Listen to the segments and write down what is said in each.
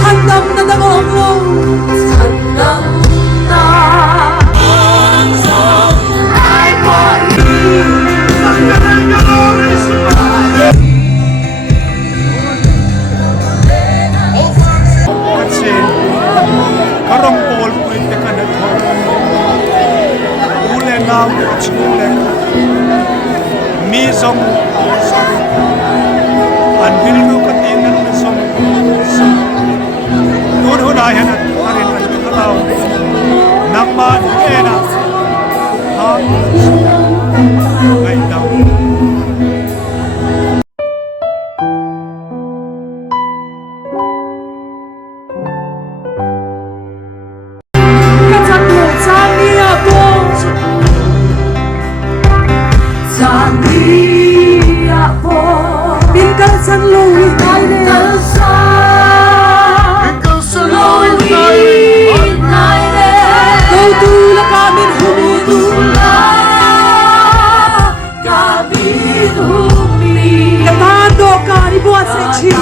Handam na dangong mo, handam na ang song ay Kasi karong Paul pwede ka na ito. Ule nga mo at ule. Misong ang bildo katingan na unayan at parin ang katalaw ng manhena ngay daw. Kataklo sa niya po, sa niya po, pinkalsan luwin ay Tula kami humi Katando ka ibuat sa ichi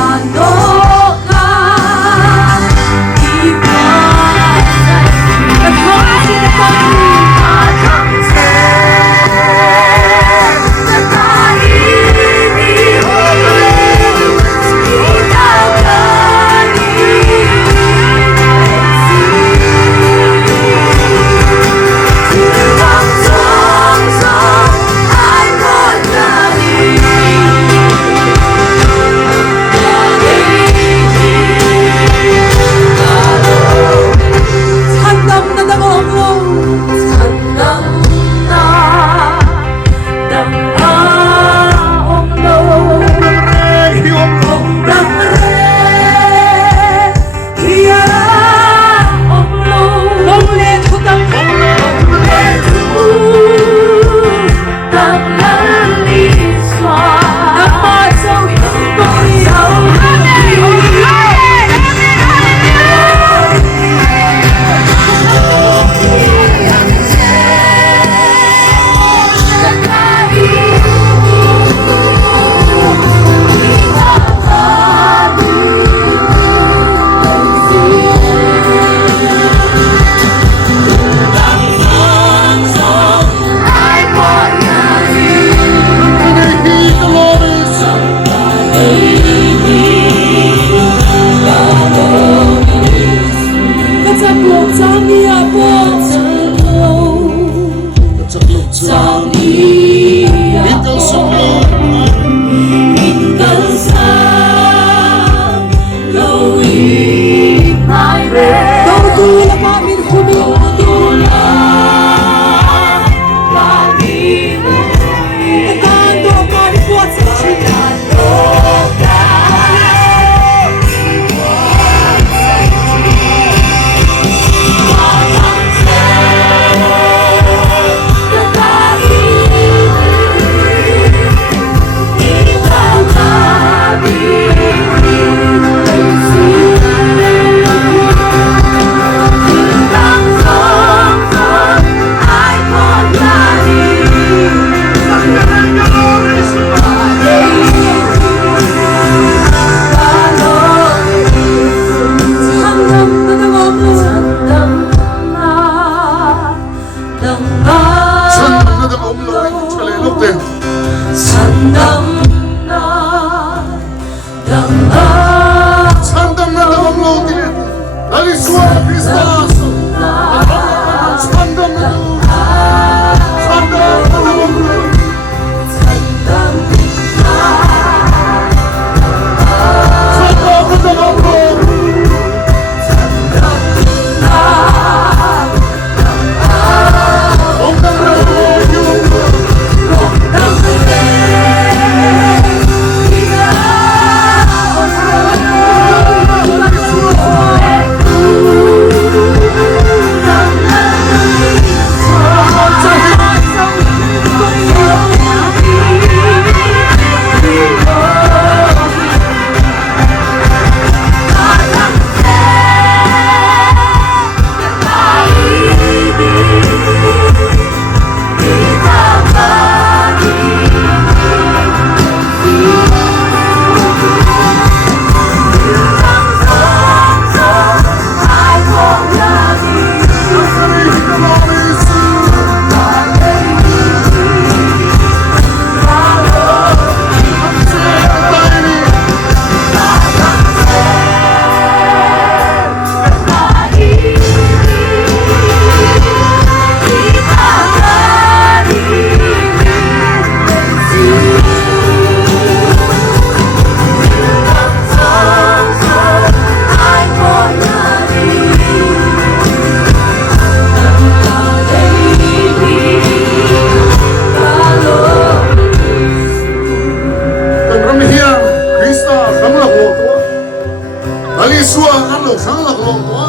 sáng lạc lộ quá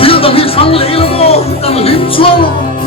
thiếu tầm đi kháng lấy lắm ô tầm líp chuông lắm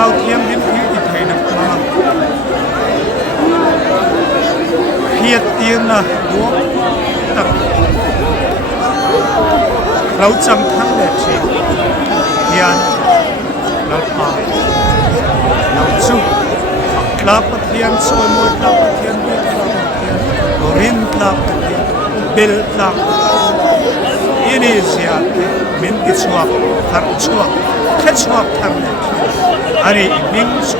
Thlaruathianghlim hi ti theina ma hiat tir na duak tak lau chang thang le chi hian lalpa lau chu Thlaruathian soi moi Thlaruathian rin Thlaruathian bel Thlaruathian ini sia min ti chuak thar chuak khe chuak thar le ani ming su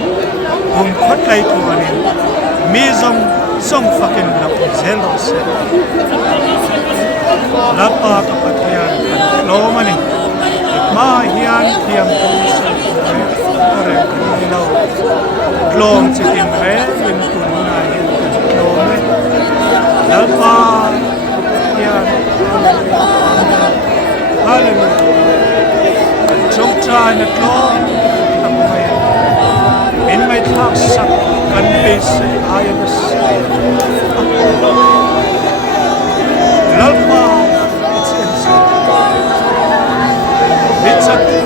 hum khot lai tu ani mi zong fucking la zelo se la pa ka pathian lo mani ma hian thiam tu se re ni lo klong chi tim re in tu na hin lo me la pa hian hallelujah trong tra na klong in my class kan base ayos lalpa it's inside it's a